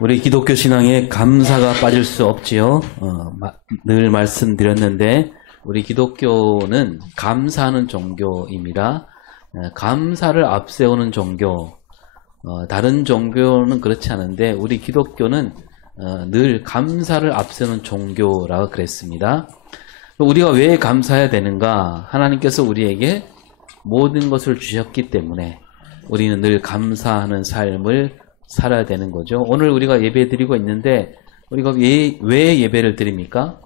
우리 기독교 신앙에 감사가 빠질 수 없지요. 늘 말씀드렸는데 우리 기독교는 감사하는 종교입니다. 감사를 앞세우는 종교, 다른 종교는 그렇지 않은데 우리 기독교는 늘 감사를 앞세우는 종교라고 그랬습니다. 우리가 왜 감사해야 되는가? 하나님께서 우리에게 모든 것을 주셨기 때문에 우리는 늘 감사하는 삶을 살아야 되는 거죠. 오늘 우리가 예배 드리고 있는데 우리가 왜 예배를 드립니까?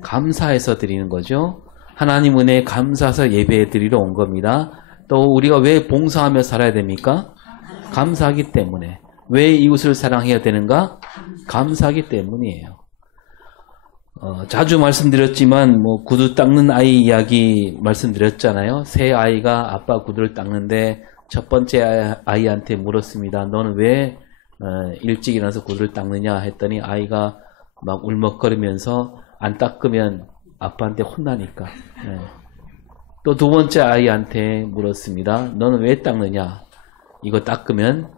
감사해서 드리는 거죠. 하나님 은혜에 감사해서 예배 드리러 온 겁니다. 또 우리가 왜 봉사하며 살아야 됩니까? 감사하기 때문에. 왜 이웃을 사랑해야 되는가? 감사하기 때문이에요. 자주 말씀드렸지만 구두 닦는 아이 이야기 말씀드렸잖아요. 새 아이가 아빠 구두를 닦는데 첫 번째 아이한테 물었습니다. 너는 왜 일찍 일어나서 구두를 닦느냐 했더니 아이가 막 울먹거리면서 안 닦으면 아빠한테 혼나니까. 또 두 번째 아이한테 물었습니다. 너는 왜 닦느냐? 이거 닦으면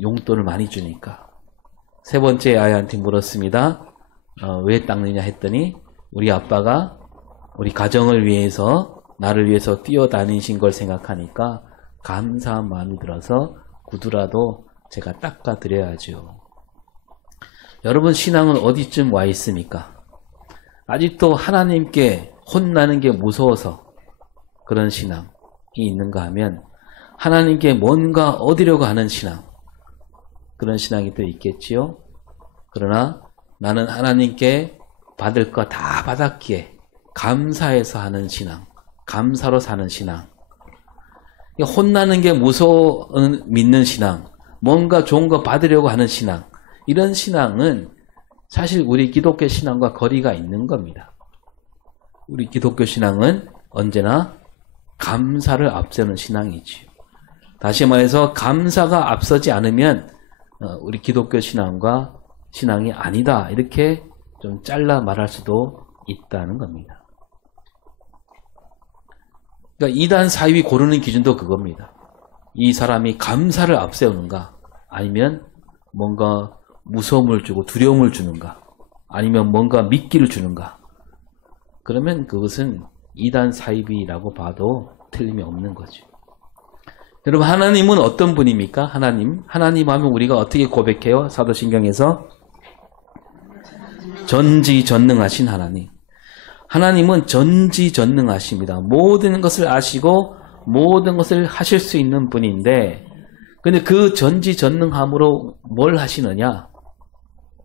용돈을 많이 주니까. 세 번째 아이한테 물었습니다. 왜 닦느냐 했더니 우리 아빠가 우리 가정을 위해서 나를 위해서 뛰어다니신 걸 생각하니까 감사한 마음이 들어서 구두라도 제가 닦아 드려야죠. 여러분 신앙은 어디쯤 와 있습니까? 아직도 하나님께 혼나는 게 무서워서 그런 신앙이 있는가 하면 하나님께 뭔가 얻으려고 하는 신앙, 그런 신앙이 또 있겠지요. 그러나 나는 하나님께 받을 거 다 받았기에 감사해서 하는 신앙, 감사로 사는 신앙, 혼나는 게 무서워 믿는 신앙, 뭔가 좋은 거 받으려고 하는 신앙, 이런 신앙은 사실 우리 기독교 신앙과 거리가 있는 겁니다. 우리 기독교 신앙은 언제나 감사를 앞세우는 신앙이지요. 다시 말해서 감사가 앞서지 않으면 우리 기독교 신앙이 아니다, 이렇게 좀 잘라 말할 수도 있다는 겁니다. 그러니까 이단 사위 고르는 기준도 그겁니다. 이 사람이 감사를 앞세우는가, 아니면 뭔가 무서움을 주고 두려움을 주는가, 아니면 뭔가 미끼를 주는가. 그러면 그것은 이단 사위비라고 봐도 틀림이 없는 거죠. 여러분 하나님은 어떤 분입니까? 하나님 하면 우리가 어떻게 고백해요? 사도신경에서 전지전능하신 하나님. 하나님은 전지전능하십니다. 모든 것을 아시고 모든 것을 하실 수 있는 분인데, 근데 그 전지전능함으로 뭘 하시느냐?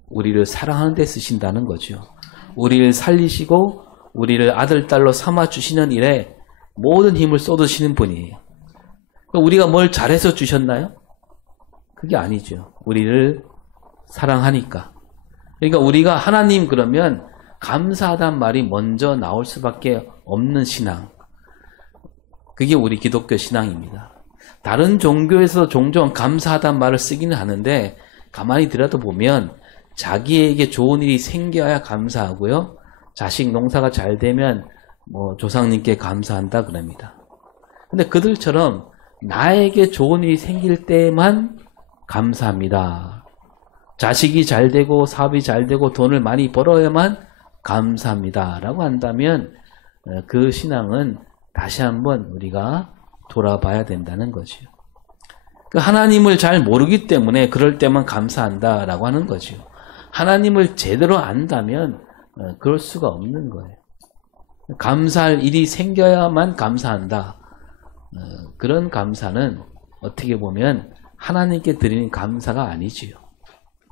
우리를 사랑하는 데 쓰신다는 거죠. 우리를 살리시고 우리를 아들, 딸로 삼아주시는 일에 모든 힘을 쏟으시는 분이에요. 우리가 뭘 잘해서 주셨나요? 그게 아니죠. 우리를 사랑하니까. 그러니까 우리가 하나님 그러면 감사하단 말이 먼저 나올 수밖에 없는 신앙. 그게 우리 기독교 신앙입니다. 다른 종교에서 종종 감사하단 말을 쓰기는 하는데 가만히 들여다보면 자기에게 좋은 일이 생겨야 감사하고요. 자식 농사가 잘 되면 조상님께 감사한다 그럽니다. 근데 그들처럼 나에게 좋은 일이 생길 때만 감사합니다. 자식이 잘 되고 사업이 잘 되고 돈을 많이 벌어야만 감사합니다 라고 한다면 그 신앙은 다시 한번 우리가 돌아봐야 된다는 거죠. 하나님을 잘 모르기 때문에 그럴 때만 감사한다 라고 하는 거죠. 하나님을 제대로 안다면 그럴 수가 없는 거예요. 감사할 일이 생겨야만 감사한다. 그런 감사는 어떻게 보면 하나님께 드리는 감사가 아니지요.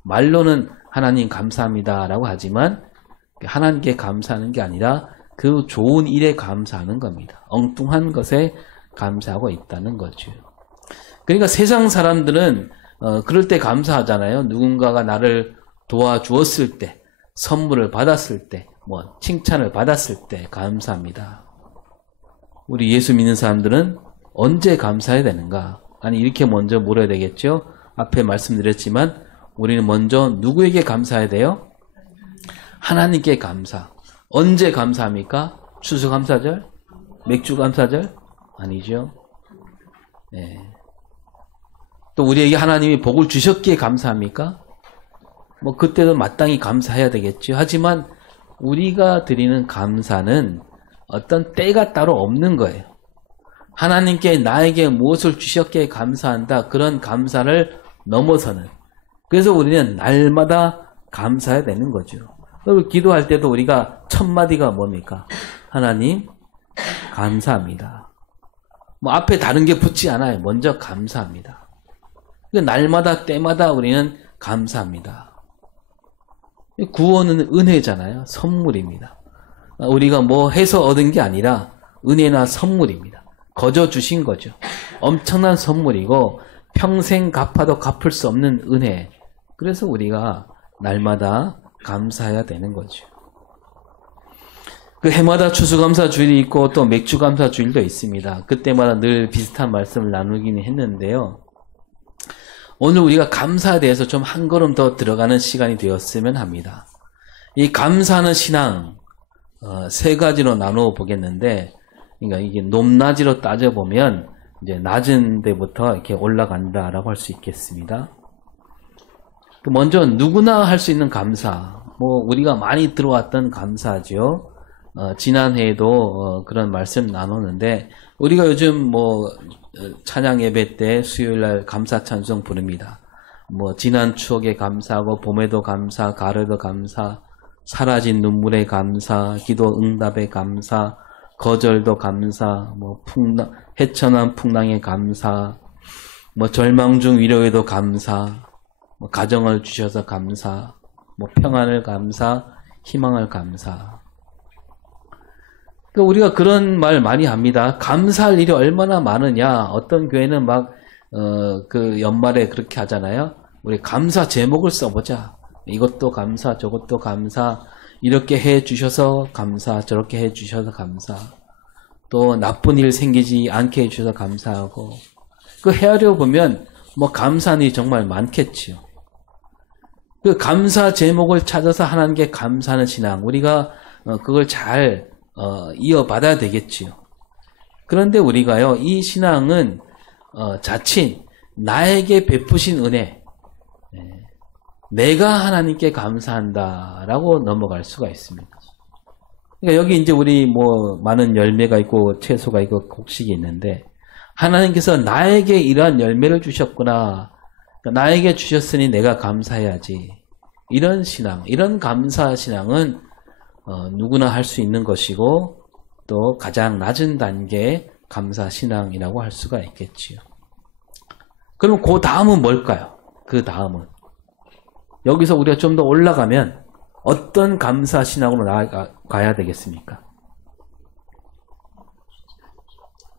말로는 하나님 감사합니다 라고 하지만 하나님께 감사하는 게 아니라 그 좋은 일에 감사하는 겁니다. 엉뚱한 것에 감사하고 있다는 거죠. 그러니까 세상 사람들은 그럴 때 감사하잖아요. 누군가가 나를 도와주었을 때, 선물을 받았을 때, 칭찬을 받았을 때 감사합니다. 우리 예수 믿는 사람들은 언제 감사해야 되는가? 아니 이렇게 먼저 물어야 되겠죠. 앞에 말씀드렸지만 우리는 먼저 누구에게 감사해야 돼요? 하나님께 감사. 언제 감사합니까? 추수감사절? 맥주 감사절? 아니죠. 네. 또 우리에게 하나님이 복을 주셨기에 감사합니까? 뭐 그때도 마땅히 감사해야 되겠죠. 하지만 우리가 드리는 감사는 어떤 때가 따로 없는 거예요. 하나님께 나에게 무엇을 주셨기에 감사한다. 그런 감사를 넘어서는. 그래서 우리는 날마다 감사해야 되는 거죠. 그리고 기도할 때도 우리가 첫 마디가 뭡니까? 하나님 감사합니다. 뭐 앞에 다른 게 붙지 않아요. 먼저 감사합니다. 날마다 때마다 우리는 감사합니다. 구원은 은혜잖아요. 선물입니다. 우리가 뭐 해서 얻은 게 아니라 은혜나 선물입니다. 거저 주신 거죠. 엄청난 선물이고 평생 갚아도 갚을 수 없는 은혜. 그래서 우리가 날마다 감사해야 되는 거죠. 그 해마다 추수감사 주일이 있고 또 맥주감사 주일도 있습니다. 그때마다 늘 비슷한 말씀을 나누기는 했는데요. 오늘 우리가 감사에 대해서 좀 한 걸음 더 들어가는 시간이 되었으면 합니다. 이 감사하는 신앙 세 가지로 나누어 보겠는데, 그러니까 이게 높낮이로 따져보면 이제 낮은 데부터 이렇게 올라간다라고 할 수 있겠습니다. 먼저 누구나 할 수 있는 감사, 뭐 우리가 많이 들어왔던 감사죠. 지난해에도 그런 말씀 나눴는데, 우리가 요즘 뭐 찬양 예배 때 수요일날 감사 찬송 부릅니다. 뭐 지난 추억에 감사하고 봄에도 감사, 가을에도 감사, 사라진 눈물에 감사, 기도 응답에 감사, 거절도 감사, 뭐 헤쳐난 풍랑에 감사, 뭐 절망 중 위로에도 감사, 뭐 가정을 주셔서 감사, 뭐 평안을 감사, 희망을 감사. 우리가 그런 말 많이 합니다. 감사할 일이 얼마나 많으냐. 어떤 교회는 막 그 연말에 그렇게 하잖아요. 우리 감사 제목을 써보자. 이것도 감사, 저것도 감사. 이렇게 해주셔서 감사, 저렇게 해주셔서 감사. 또 나쁜 일 생기지 않게 해주셔서 감사하고. 그 헤아려 보면 뭐 감사한 일이 정말 많겠지요. 그 감사 제목을 찾아서 하나님께 감사하는 신앙. 우리가 그걸 잘 이어받아야 되겠지요. 그런데 우리가요, 이 신앙은 자칫 나에게 베푸신 은혜, 내가 하나님께 감사한다라고 넘어갈 수가 있습니다. 그러니까 여기 이제 우리 뭐 많은 열매가 있고 채소가 있고 곡식이 있는데, 하나님께서 나에게 이러한 열매를 주셨구나. 그러니까 나에게 주셨으니 내가 감사해야지. 이런 신앙, 이런 감사 신앙은 누구나 할 수 있는 것이고, 또 가장 낮은 단계의 감사 신앙이라고 할 수가 있겠지요. 그럼 그 다음은 뭘까요? 그 다음은 여기서 우리가 좀 더 올라가면 어떤 감사 신앙으로 나아가야 되겠습니까?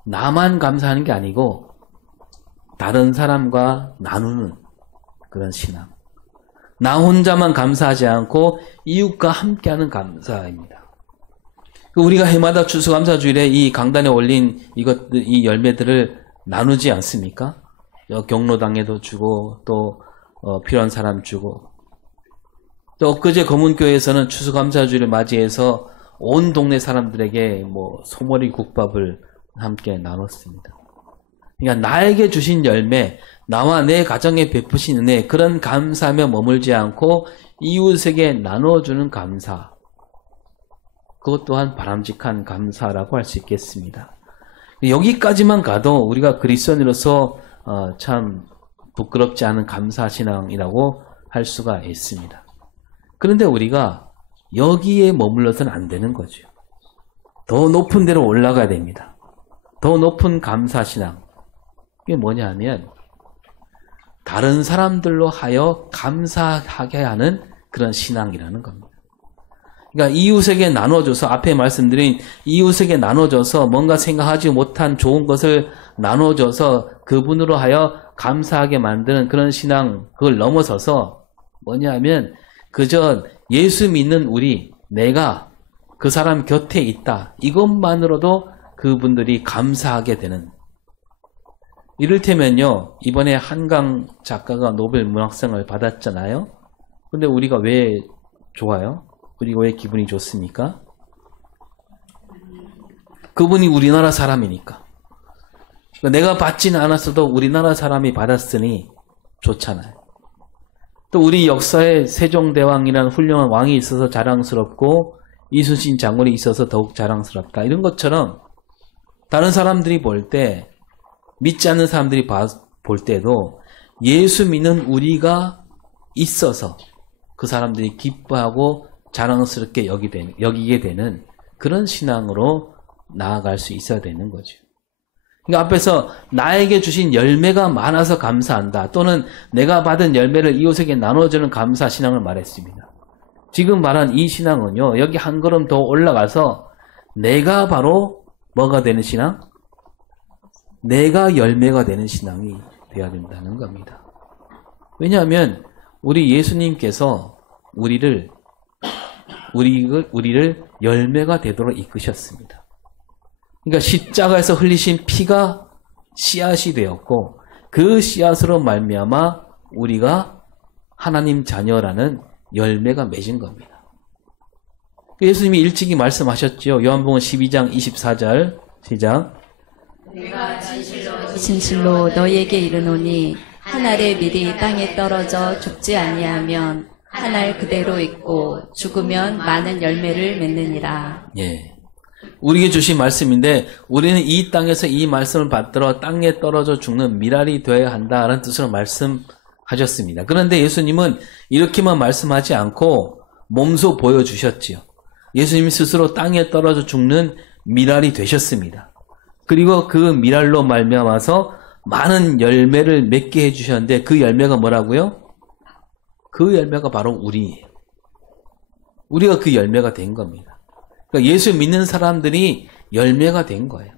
나만 감사하는 게 아니고 다른 사람과 나누는 그런 신앙. 나 혼자만 감사하지 않고 이웃과 함께하는 감사입니다. 우리가 해마다 추수감사주일에 이 강단에 올린 이 열매들을 나누지 않습니까? 경로당에도 주고 또 필요한 사람 주고, 또 엊그제 검은교회에서는 추수감사주일을 맞이해서 온 동네 사람들에게 뭐 소머리 국밥을 함께 나눴습니다. 그러니까 나에게 주신 열매, 나와 내 가정에 베푸신 은혜, 그런 감사하며 머물지 않고 이웃에게 나눠주는 감사, 그것 또한 바람직한 감사라고 할 수 있겠습니다. 여기까지만 가도 우리가 그리스도인으로서 참 부끄럽지 않은 감사신앙이라고 할 수가 있습니다. 그런데 우리가 여기에 머물러서는 안 되는 거죠. 더 높은 데로 올라가야 됩니다. 더 높은 감사신앙. 이게 뭐냐 하면 다른 사람들로 하여 감사하게 하는 그런 신앙이라는 겁니다. 그러니까 이웃에게 나눠줘서, 앞에 말씀드린 이웃에게 나눠줘서 뭔가 생각하지 못한 좋은 것을 나눠줘서 그분으로 하여 감사하게 만드는 그런 신앙, 그걸 넘어서서 뭐냐 하면 그저 예수 믿는 우리, 내가 그 사람 곁에 있다, 이것만으로도 그분들이 감사하게 되는. 이를테면요, 이번에 한강 작가가 노벨 문학상을 받았잖아요. 근데 우리가 왜 좋아요? 우리가 왜 기분이 좋습니까? 그분이 우리나라 사람이니까. 내가 받지는 않았어도 우리나라 사람이 받았으니 좋잖아요. 또 우리 역사에 세종대왕이라는 훌륭한 왕이 있어서 자랑스럽고 이순신 장군이 있어서 더욱 자랑스럽다. 이런 것처럼 다른 사람들이 볼 때, 믿지 않는 사람들이 볼 때도 예수 믿는 우리가 있어서 그 사람들이 기뻐하고 자랑스럽게 여기게 되는 그런 신앙으로 나아갈 수 있어야 되는 거죠. 그러니까 앞에서 나에게 주신 열매가 많아서 감사한다. 또는 내가 받은 열매를 이웃에게 나눠주는 감사 신앙을 말했습니다. 지금 말한 이 신앙은요. 여기 한 걸음 더 올라가서 내가 바로 뭐가 되는 신앙? 내가 열매가 되는 신앙이 되어야 된다는 겁니다. 왜냐하면 우리 예수님께서 우리를 열매가 되도록 이끄셨습니다. 그러니까 십자가에서 흘리신 피가 씨앗이 되었고 그 씨앗으로 말미암아 우리가 하나님 자녀라는 열매가 맺은 겁니다. 예수님이 일찍이 말씀하셨죠. 요한복음 12장 24절 시작. 내가 진실로 너희에게 이르노니 한 알의 밀이 땅에 떨어져 죽지 아니하면 한 알 그대로 있고 죽으면 많은 열매를 맺느니라. 예. 우리에게 주신 말씀인데 우리는 이 땅에서 이 말씀을 받들어 땅에 떨어져 죽는 밀알이 되어야 한다라는 뜻으로 말씀하셨습니다. 그런데 예수님은 이렇게만 말씀하지 않고 몸소 보여주셨지요. 예수님이 스스로 땅에 떨어져 죽는 밀알이 되셨습니다. 그리고 그 밀알로 말미암아서 많은 열매를 맺게 해주셨는데 그 열매가 뭐라고요? 그 열매가 바로 우리예요. 우리가 그 열매가 된 겁니다. 그러니까 예수 믿는 사람들이 열매가 된 거예요.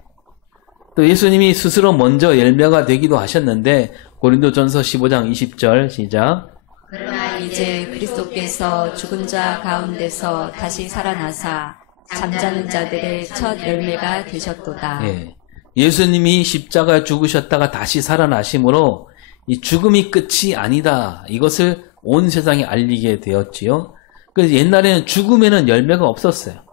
또 예수님이 스스로 먼저 열매가 되기도 하셨는데 고린도전서 15장 20절 시작. 그러나 이제 그리스도께서 죽은 자 가운데서 다시 살아나사 잠자는 자들의 첫 열매가 되셨도다. 예. 예수님이 십자가에 죽으셨다가 다시 살아나심으로 이 죽음이 끝이 아니다. 이것을 온 세상에 알리게 되었지요. 그래서 옛날에는 죽음에는 열매가 없었어요.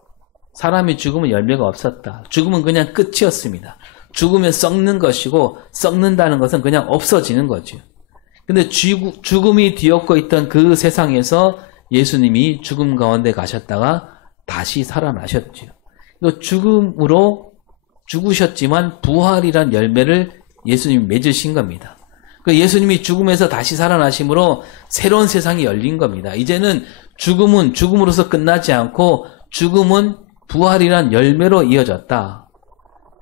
사람이 죽으면 열매가 없었다. 죽음은 그냥 끝이었습니다. 죽으면 썩는 것이고 썩는다는 것은 그냥 없어지는 거죠. 근데 죽음이 뒤엎고 있던 그 세상에서 예수님이 죽음 가운데 가셨다가 다시 살아나셨죠. 죽음으로 죽으셨지만 부활이란 열매를 예수님이 맺으신 겁니다. 예수님이 죽음에서 다시 살아나심으로 새로운 세상이 열린 겁니다. 이제는 죽음은 죽음으로서 끝나지 않고 죽음은 부활이란 열매로 이어졌다.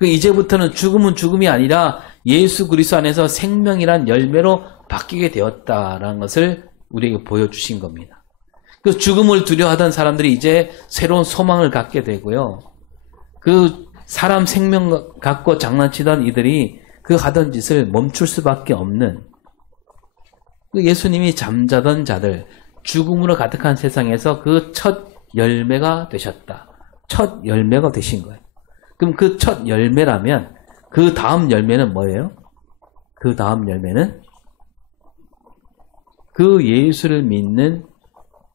이제부터는 죽음은 죽음이 아니라 예수 그리스도 안에서 생명이란 열매로 바뀌게 되었다라는 것을 우리에게 보여주신 겁니다. 그 죽음을 두려워하던 사람들이 이제 새로운 소망을 갖게 되고요. 그 사람 생명 갖고 장난치던 이들이 그 하던 짓을 멈출 수밖에 없는 예수님이 잠자던 자들, 죽음으로 가득한 세상에서 그 첫 열매가 되셨다. 첫 열매가 되신 거예요. 그럼 그 첫 열매라면 그 다음 열매는 뭐예요? 그 다음 열매는 그 예수를 믿는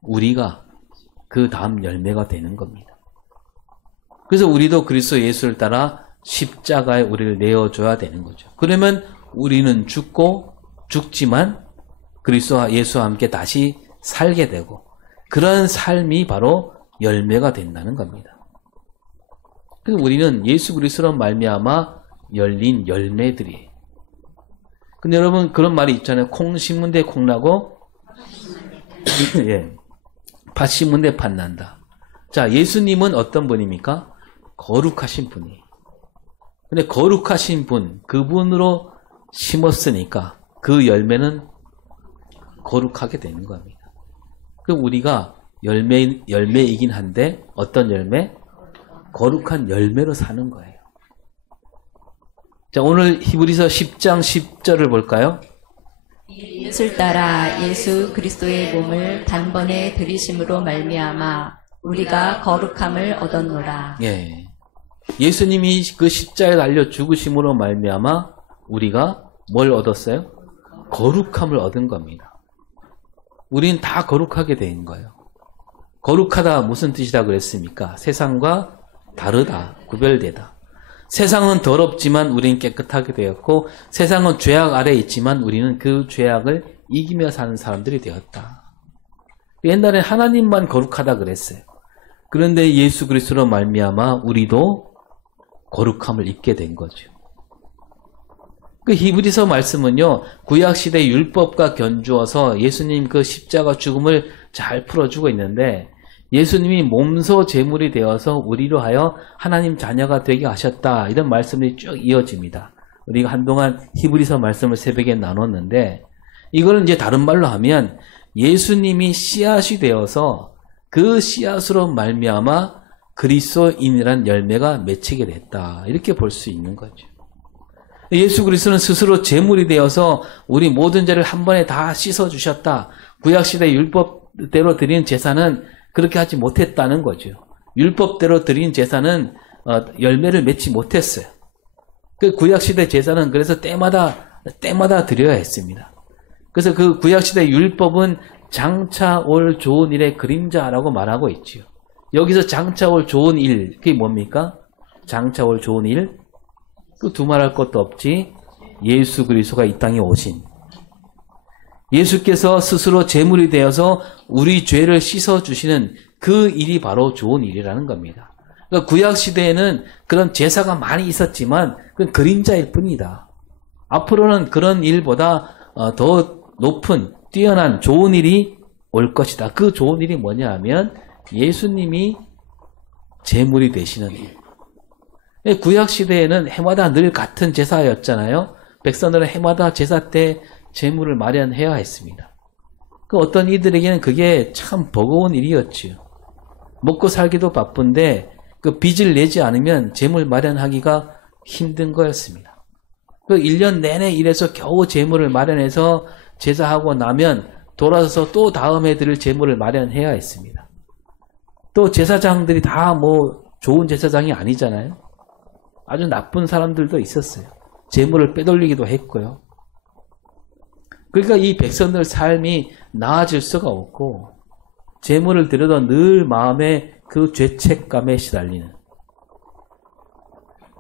우리가 그 다음 열매가 되는 겁니다. 그래서 우리도 그리스도 예수를 따라 십자가에 우리를 내어줘야 되는 거죠. 그러면 우리는 죽지만 그리스도와 예수와 함께 다시 살게 되고 그런 삶이 바로 열매가 된다는 겁니다. 그래서 우리는 예수 그리스도로 말미암아 열린 열매들이에요. 근데 여러분 그런 말이 있잖아요. 콩 심은 데 콩 나고 예, 팥 심은 데 팥 난다. 자, 예수님은 어떤 분입니까? 거룩하신 분이에요. 근데 거룩하신 분, 그분으로 심었으니까 그 열매는 거룩하게 되는 겁니다. 그럼 우리가 열매이긴 한데 어떤 열매? 거룩한 열매로 사는 거예요. 자, 오늘 히브리서 10장 10절을 볼까요? 이것을 따라 예수 그리스도의 몸을 단번에 들이심으로 말미암아 우리가 거룩함을 얻었노라. 예. 예수님이 그 십자가에 달려 죽으심으로 말미암아 우리가 뭘 얻었어요? 거룩함을 얻은 겁니다. 우리는 다 거룩하게 된 거예요. 거룩하다 무슨 뜻이라 그랬습니까? 세상과 다르다, 구별되다. 세상은 더럽지만 우리는 깨끗하게 되었고 세상은 죄악 아래에 있지만 우리는 그 죄악을 이기며 사는 사람들이 되었다. 옛날에 하나님만 거룩하다 그랬어요. 그런데 예수 그리스도로 말미암아 우리도 거룩함을 입게 된 거죠. 그 히브리서 말씀은요, 구약시대 율법과 견주어서 예수님 그 십자가 죽음을 잘 풀어주고 있는데, 예수님이 몸소 제물이 되어서 우리로 하여 하나님 자녀가 되게 하셨다. 이런 말씀이 쭉 이어집니다. 우리가 한동안 히브리서 말씀을 새벽에 나눴는데, 이거는 이제 다른 말로 하면 예수님이 씨앗이 되어서 그 씨앗으로 말미암아 그리스도인이란 열매가 맺히게 됐다. 이렇게 볼 수 있는 거죠. 예수 그리스도는 스스로 제물이 되어서 우리 모든 죄를 한 번에 다 씻어주셨다. 구약시대 율법대로 드린 제사는 그렇게 하지 못했다는 거죠. 율법대로 드린 제사는 열매를 맺지 못했어요. 그 구약시대 제사는 그래서 때마다 드려야 했습니다. 그래서 그 구약시대 율법은 장차 올 좋은 일의 그림자라고 말하고 있지요. 여기서 장차 올 좋은 일, 그게 뭡니까? 장차 올 좋은 일? 그 두말할 것도 없지. 예수 그리스도가 이 땅에 오신. 예수께서 스스로 제물이 되어서 우리 죄를 씻어주시는 그 일이 바로 좋은 일이라는 겁니다. 그러니까 구약시대에는 그런 제사가 많이 있었지만 그건 그림자일 뿐이다. 앞으로는 그런 일보다 더 높은 뛰어난 좋은 일이 올 것이다. 그 좋은 일이 뭐냐 하면 예수님이 제물이 되시는 일. 구약시대에는 해마다 늘 같은 제사였잖아요. 백성들은 해마다 제사 때 제물을 마련해야 했습니다. 그 어떤 이들에게는 그게 참 버거운 일이었지요. 먹고 살기도 바쁜데 그 빚을 내지 않으면 제물 마련하기가 힘든 거였습니다. 그 1년 내내 일해서 겨우 제물을 마련해서 제사하고 나면 돌아서서 또 다음 해 드릴 제물을 마련해야 했습니다. 또 제사장들이 다 뭐 좋은 제사장이 아니잖아요. 아주 나쁜 사람들도 있었어요. 제물을 빼돌리기도 했고요. 그러니까 이 백성들 삶이 나아질 수가 없고 제물을 드려도 늘 마음에 그 죄책감에 시달리는.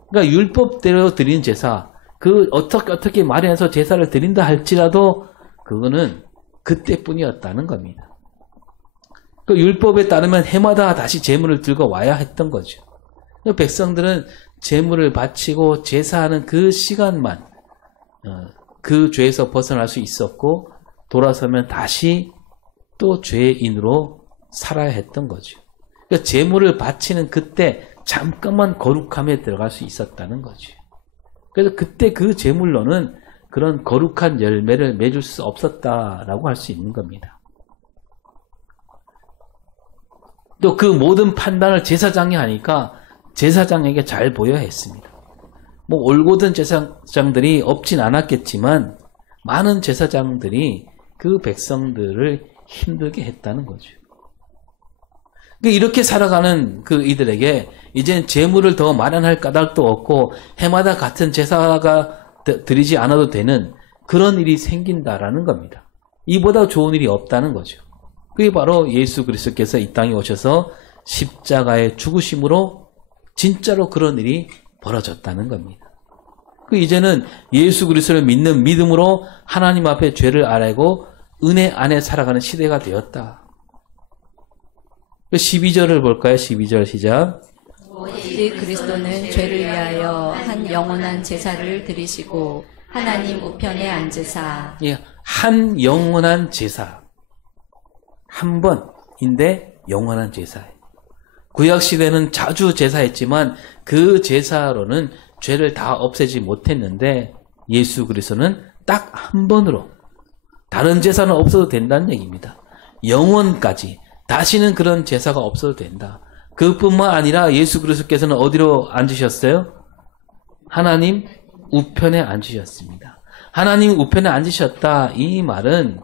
그러니까 율법대로 드린 제사, 그 어떻게 마련해서 제사를 드린다 할지라도 그거는 그때뿐이었다는 겁니다. 그 율법에 따르면 해마다 다시 제물을 들고 와야 했던 거죠. 백성들은 제물을 바치고 제사하는 그 시간만 그 죄에서 벗어날 수 있었고 돌아서면 다시 또 죄인으로 살아야 했던 거죠. 그러니까 제물을 바치는 그때 잠깐만 거룩함에 들어갈 수 있었다는 거죠. 그래서 그때 그 제물로는 그런 거룩한 열매를 맺을 수 없었다라고 할 수 있는 겁니다. 또 그 모든 판단을 제사장이 하니까 제사장에게 잘 보여야 했습니다. 뭐 올곧은 제사장들이 없진 않았겠지만 많은 제사장들이 그 백성들을 힘들게 했다는 거죠. 이렇게 살아가는 그 이들에게 이젠 제물을 더 마련할 까닭도 없고 해마다 같은 제사가 드리지 않아도 되는 그런 일이 생긴다라는 겁니다. 이보다 좋은 일이 없다는 거죠. 그게 바로 예수 그리스도께서 이 땅에 오셔서 십자가의 죽으심으로 진짜로 그런 일이 벌어졌다는 겁니다. 이제는 예수 그리스도를 믿는 믿음으로 하나님 앞에 죄를 알고 은혜 안에 살아가는 시대가 되었다. 12절을 볼까요? 12절 시작. 오직 그리스도는 죄를 위하여 한 영원한 제사를 드리시고 하나님 우편에 앉으사. 예, 한 영원한 제사. 한 번인데 영원한 제사예요. 구약시대는 자주 제사했지만 그 제사로는 죄를 다 없애지 못했는데 예수 그리스도는 딱 한 번으로 다른 제사는 없어도 된다는 얘기입니다. 영원까지 다시는 그런 제사가 없어도 된다. 그뿐만 아니라 예수 그리스도께서는 어디로 앉으셨어요? 하나님 우편에 앉으셨습니다. 하나님 우편에 앉으셨다. 이 말은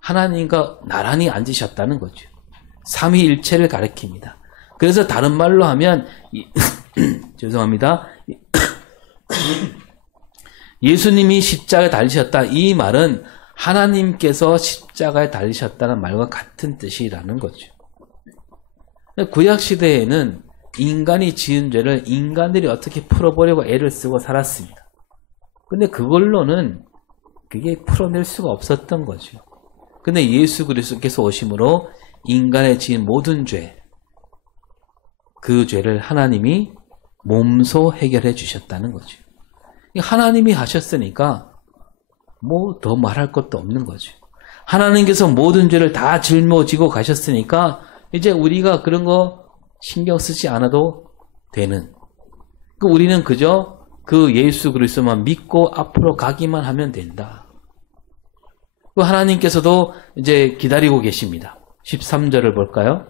하나님과 나란히 앉으셨다는 거죠. 삼위일체를 가리킵니다. 그래서 다른 말로 하면 죄송합니다. 예수님이 십자가에 달리셨다. 이 말은 하나님께서 십자가에 달리셨다는 말과 같은 뜻이라는 거죠. 구약시대에는 인간이 지은 죄를 인간들이 어떻게 풀어보려고 애를 쓰고 살았습니다. 근데 그걸로는 그게 풀어낼 수가 없었던 거죠. 근데 예수 그리스도께서 오심으로 인간의 지은 모든 죄, 그 죄를 하나님이 몸소 해결해 주셨다는 거죠. 하나님이 하셨으니까 뭐 더 말할 것도 없는 거죠. 하나님께서 모든 죄를 다 짊어지고 가셨으니까 이제 우리가 그런 거 신경 쓰지 않아도 되는. 우리는 그저 그 예수 그리스도만 믿고 앞으로 가기만 하면 된다. 하나님께서도 이제 기다리고 계십니다. 13절을 볼까요?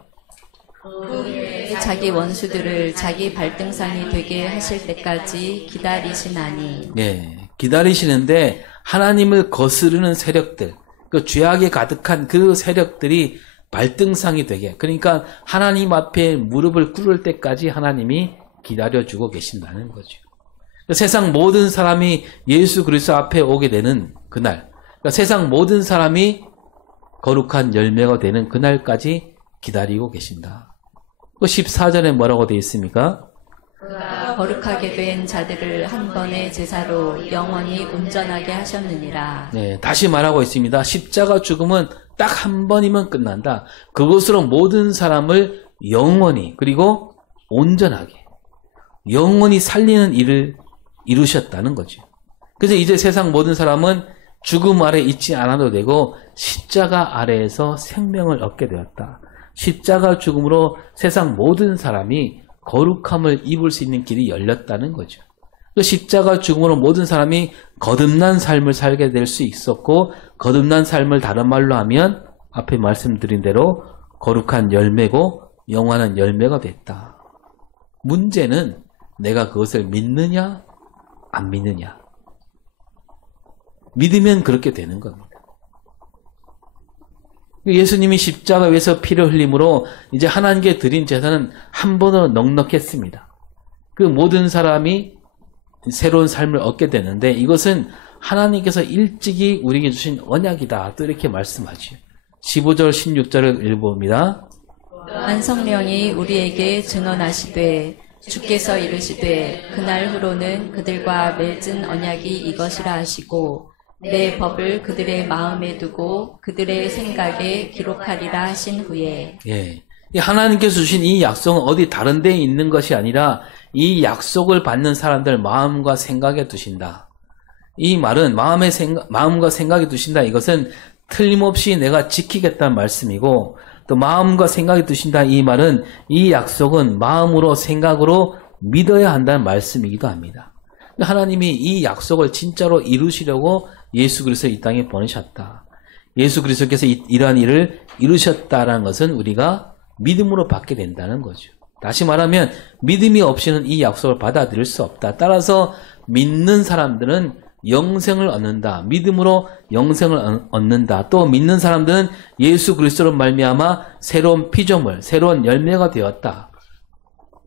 자기 원수들을 자기 발등상이 되게 하실 때까지 기다리시나니. 네, 기다리시는데 하나님을 거스르는 세력들, 그 죄악에 가득한 그 세력들이 발등상이 되게, 그러니까 하나님 앞에 무릎을 꿇을 때까지 하나님이 기다려주고 계신다는 거죠. 세상 모든 사람이 예수 그리스도 앞에 오게 되는 그날, 그러니까 세상 모든 사람이 거룩한 열매가 되는 그날까지 기다리고 계신다. 그 14절에 뭐라고 되어 있습니까? 거룩하게 된 자들을 한 번의 제사로 영원히 온전하게 하셨느니라. 네, 다시 말하고 있습니다. 십자가 죽음은 딱 한 번이면 끝난다. 그것으로 모든 사람을 영원히, 그리고 온전하게, 영원히 살리는 일을 이루셨다는 거죠. 그래서 이제 세상 모든 사람은 죽음 아래 있지 않아도 되고 십자가 아래에서 생명을 얻게 되었다. 십자가 죽음으로 세상 모든 사람이 거룩함을 입을 수 있는 길이 열렸다는 거죠. 그 십자가 죽음으로 모든 사람이 거듭난 삶을 살게 될 수 있었고, 거듭난 삶을 다른 말로 하면 앞에 말씀드린 대로 거룩한 열매고 영원한 열매가 됐다. 문제는 내가 그것을 믿느냐 안 믿느냐. 믿으면 그렇게 되는 겁니다. 예수님이 십자가 위에서 피를 흘림으로 이제 하나님께 드린 제사는 한 번으로 넉넉했습니다. 그 모든 사람이 새로운 삶을 얻게 되는데 이것은 하나님께서 일찍이 우리에게 주신 언약이다. 또 이렇게 말씀하죠. 15절 16절을 읽어봅니다. 또한 성령이 우리에게 증언하시되 주께서 이르시되 그날 후로는 그들과 맺은 언약이 이것이라 하시고 내 법을 그들의 마음에 두고 그들의 생각에 기록하리라 하신 후에. 예. 하나님께서 주신 이 약속은 어디 다른 데에 있는 것이 아니라 이 약속을 받는 사람들 마음과 생각에 두신다. 이 말은 마음과 생각에 두신다. 이것은 틀림없이 내가 지키겠다는 말씀이고, 또 마음과 생각에 두신다. 이 말은 이 약속은 마음으로 생각으로 믿어야 한다는 말씀이기도 합니다. 하나님이 이 약속을 진짜로 이루시려고 예수 그리스도 이 땅에 보내셨다. 예수 그리스도께서 이러한 일을 이루셨다는 것은 우리가 믿음으로 받게 된다는 거죠. 다시 말하면 믿음이 없이는 이 약속을 받아들일 수 없다. 따라서 믿는 사람들은 영생을 얻는다. 믿음으로 영생을 얻는다. 또 믿는 사람들은 예수 그리스도로 말미암아 새로운 피조물, 새로운 열매가 되었다.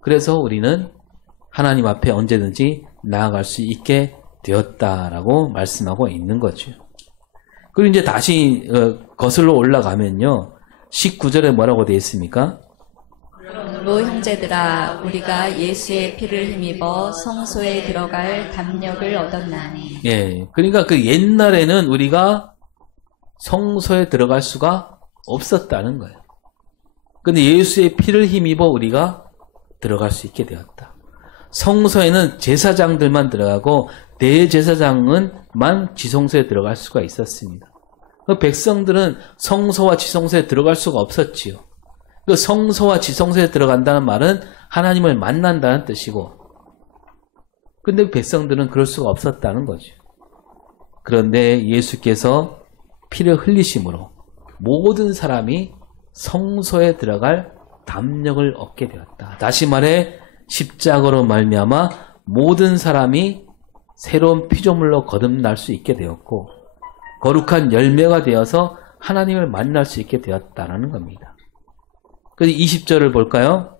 그래서 우리는 하나님 앞에 언제든지 나아갈 수 있게 되었다라고 말씀하고 있는 거죠. 그리고 이제 다시 거슬러 올라가면요. 19절에 뭐라고 되어 있습니까? 그러므로 형제들아 우리가 예수의 피를 힘입어 성소에 들어갈 담력을 얻었나니. 예, 그러니까 그 옛날에는 우리가 성소에 들어갈 수가 없었다는 거예요. 근데 예수의 피를 힘입어 우리가 들어갈 수 있게 되었다. 성소에는 제사장들만 들어가고 대제사장은만 지성소에 들어갈 수가 있었습니다. 그 백성들은 성소와 지성소에 들어갈 수가 없었지요. 그 성소와 지성소에 들어간다는 말은 하나님을 만난다는 뜻이고, 근데 백성들은 그럴 수가 없었다는 거죠. 그런데 예수께서 피를 흘리심으로 모든 사람이 성소에 들어갈 담력을 얻게 되었다. 다시 말해 십자가로 말미암아 모든 사람이 새로운 피조물로 거듭날 수 있게 되었고 거룩한 열매가 되어서 하나님을 만날 수 있게 되었다는 겁니다. 그래서 20절을 볼까요?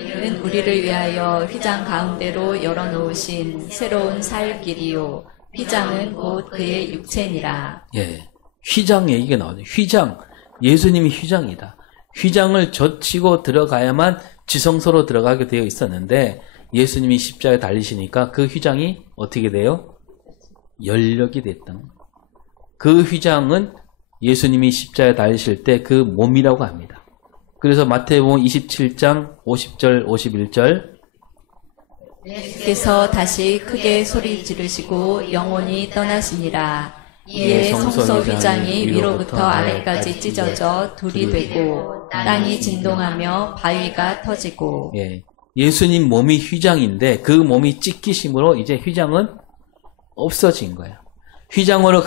이는 우리를 위하여 휘장 가운데로 열어놓으신 새로운 살 길이요 휘장은 곧 그의 육체니라. 예, 휘장 얘기가 나오죠. 휘장, 예수님이 휘장이다. 휘장을 젖히고 들어가야만 지성소로 들어가게 되어 있었는데 예수님이 십자가에 달리시니까 그 휘장이 어떻게 돼요? 연력이 됐던. 그 휘장은 예수님이 십자가에 달리실 때 그 몸이라고 합니다. 그래서 마태복음 27장 50절 51절 예수께서 다시 크게 소리 지르시고 영원히 떠나시니라. 이에 성소 휘장이 위로부터 아래까지 찢어져 둘이 되고 땅이 진동하며 바위가 터지고. 예. 예수님 몸이 휘장인데 그 몸이 찢기심으로 이제 휘장은 없어진 거예요. 휘장으로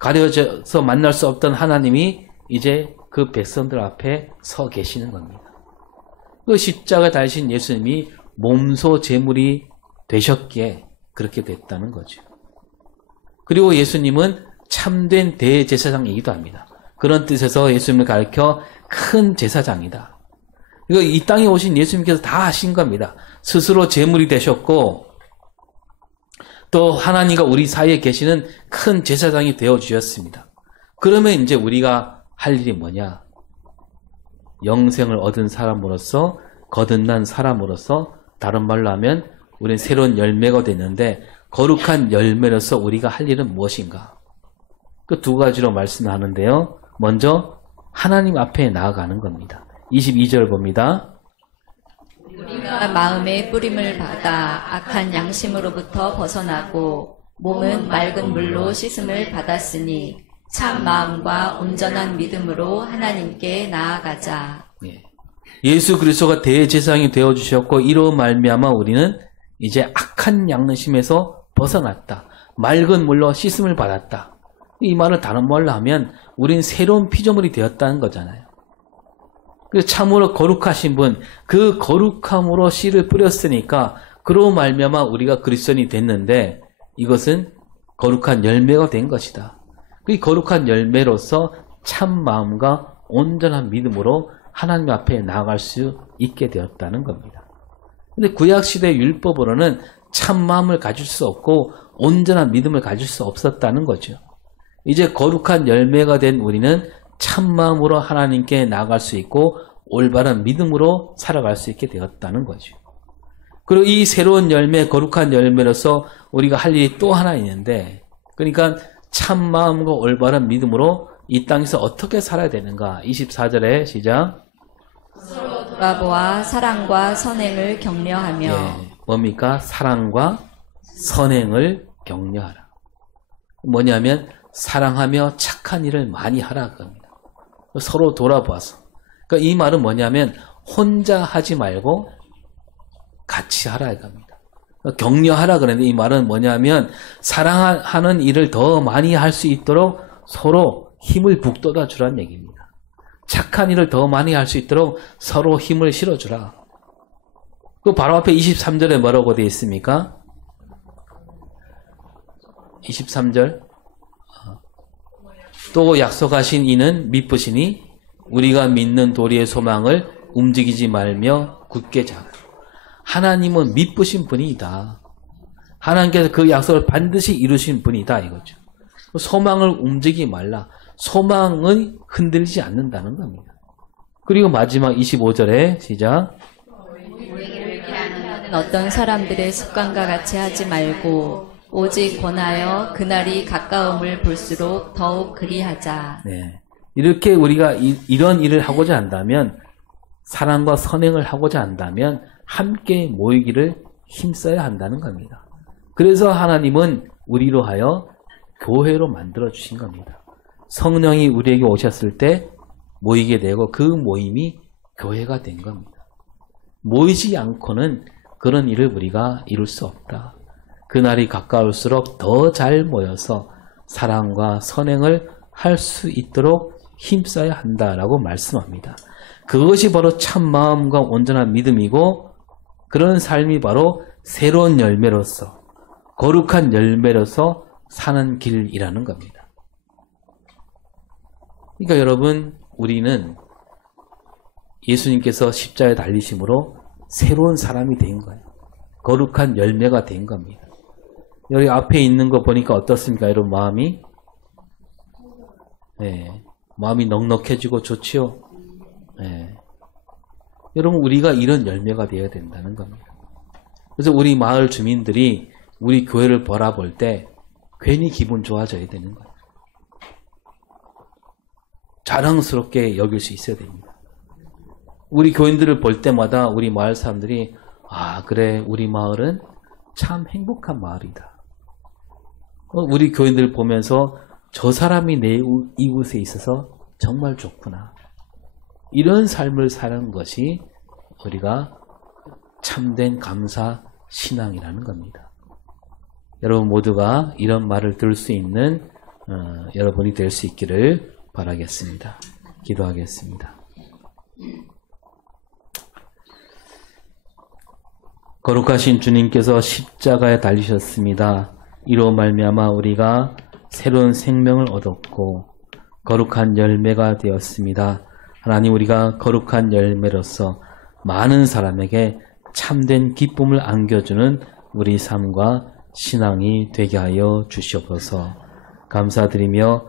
가려져서 만날 수 없던 하나님이 이제 그 백성들 앞에 서 계시는 겁니다. 그 십자가 달신 예수님이 몸소 제물이 되셨기에 그렇게 됐다는 거죠. 그리고 예수님은 참된 대제사장이기도 합니다. 그런 뜻에서 예수님을 가리켜 큰 제사장이다. 이거 이 땅에 오신 예수님께서 다 하신 겁니다. 스스로 제물이 되셨고 또 하나님과 우리 사이에 계시는 큰 제사장이 되어 주셨습니다. 그러면 이제 우리가 할 일이 뭐냐? 영생을 얻은 사람으로서 거듭난 사람으로서 다른 말로 하면 우리는 새로운 열매가 됐는데 거룩한 열매로서 우리가 할 일은 무엇인가? 그 두 가지로 말씀하는데요. 먼저 하나님 앞에 나아가는 겁니다. 22절 봅니다. 우리가 마음의 뿌림을 받아 악한 양심으로부터 벗어나고 몸은 맑은 물로 씻음을 받았으니 참 마음과 온전한 믿음으로 하나님께 나아가자. 예수 그리스도가 대제사장이 되어주셨고 이로 말미암아 우리는 이제 악한 양심에서 벗어났다. 맑은 물로 씻음을 받았다. 이 말을 다른 말로 하면 우린 새로운 피조물이 되었다는 거잖아요. 그래서 참으로 거룩하신 분, 그 거룩함으로 씨를 뿌렸으니까 그로 말미암아 우리가 그리스도인이 됐는데 이것은 거룩한 열매가 된 것이다. 그 거룩한 열매로서 참 마음과 온전한 믿음으로 하나님 앞에 나아갈 수 있게 되었다는 겁니다. 근데 구약시대 율법으로는 참 마음을 가질 수 없고 온전한 믿음을 가질 수 없었다는 거죠. 이제 거룩한 열매가 된 우리는 참 마음으로 하나님께 나아갈 수 있고 올바른 믿음으로 살아갈 수 있게 되었다는 거죠. 그리고 이 새로운 열매, 거룩한 열매로서 우리가 할 일이 또 하나 있는데, 그러니까 참 마음과 올바른 믿음으로 이 땅에서 어떻게 살아야 되는가? 24절에 시작. 서로 돌아보아 사랑과 선행을 격려하며. 뭡니까? 사랑과 선행을 격려하라. 뭐냐면 사랑하며 착한 일을 많이 하라 그럽니다. 서로 돌아보아서. 그러니까 이 말은 뭐냐면 혼자 하지 말고 같이 하라 이겁니다. 격려하라 그랬는데 이 말은 뭐냐면 사랑하는 일을 더 많이 할 수 있도록 서로 힘을 북돋아 주라는 얘기입니다. 착한 일을 더 많이 할 수 있도록 서로 힘을 실어주라. 그 바로 앞에 23절에 뭐라고 되어 있습니까? 23절. 또 약속하신 이는 미쁘시니 우리가 믿는 도리의 소망을 움직이지 말며 굳게 잡고. 하나님은 미쁘신 분이다. 하나님께서 그 약속을 반드시 이루신 분이다 이거죠. 소망을 움직이지 말라. 소망은 흔들리지 않는다는 겁니다. 그리고 마지막 25절에 시작. 어떤 사람들의 습관과 같이 하지 말고 오직 권하여 그날이 가까움을 볼수록 더욱 그리하자. 네. 이렇게 우리가 이런 일을 하고자 한다면 사랑과 선행을 하고자 한다면 함께 모이기를 힘써야 한다는 겁니다. 그래서 하나님은 우리로 하여 교회로 만들어 주신 겁니다. 성령이 우리에게 오셨을 때 모이게 되고 그 모임이 교회가 된 겁니다. 모이지 않고는 그런 일을 우리가 이룰 수 없다. 그날이 가까울수록 더 잘 모여서 사랑과 선행을 할 수 있도록 힘써야 한다라고 말씀합니다. 그것이 바로 참 마음과 온전한 믿음이고 그런 삶이 바로 새로운 열매로서 거룩한 열매로서 사는 길이라는 겁니다. 그러니까 여러분 우리는 예수님께서 십자가에 달리심으로 새로운 사람이 된 거예요. 거룩한 열매가 된 겁니다. 여기 앞에 있는 거 보니까 어떻습니까? 여러분 마음이? 네, 마음이 넉넉해지고 좋지요? 네. 여러분, 우리가 이런 열매가 되어야 된다는 겁니다. 그래서 우리 마을 주민들이 우리 교회를 바라볼 때 괜히 기분 좋아져야 되는 거예요. 자랑스럽게 여길 수 있어야 됩니다. 우리 교인들을 볼 때마다 우리 마을 사람들이 아, 그래, 우리 마을은 참 행복한 마을이다. 우리 교인들을 보면서 저 사람이 내 이웃에 있어서 정말 좋구나. 이런 삶을 사는 것이 우리가 참된 감사 신앙이라는 겁니다. 여러분 모두가 이런 말을 들을 수 있는 여러분이 될 수 있기를 바라겠습니다. 기도하겠습니다. 거룩하신 주님께서 십자가에 달리셨습니다. 이로 말미암아 우리가 새로운 생명을 얻었고 거룩한 열매가 되었습니다. 하나님, 우리가 거룩한 열매로서 많은 사람에게 참된 기쁨을 안겨주는 우리 삶과 신앙이 되게 하여 주시옵소서. 감사드리며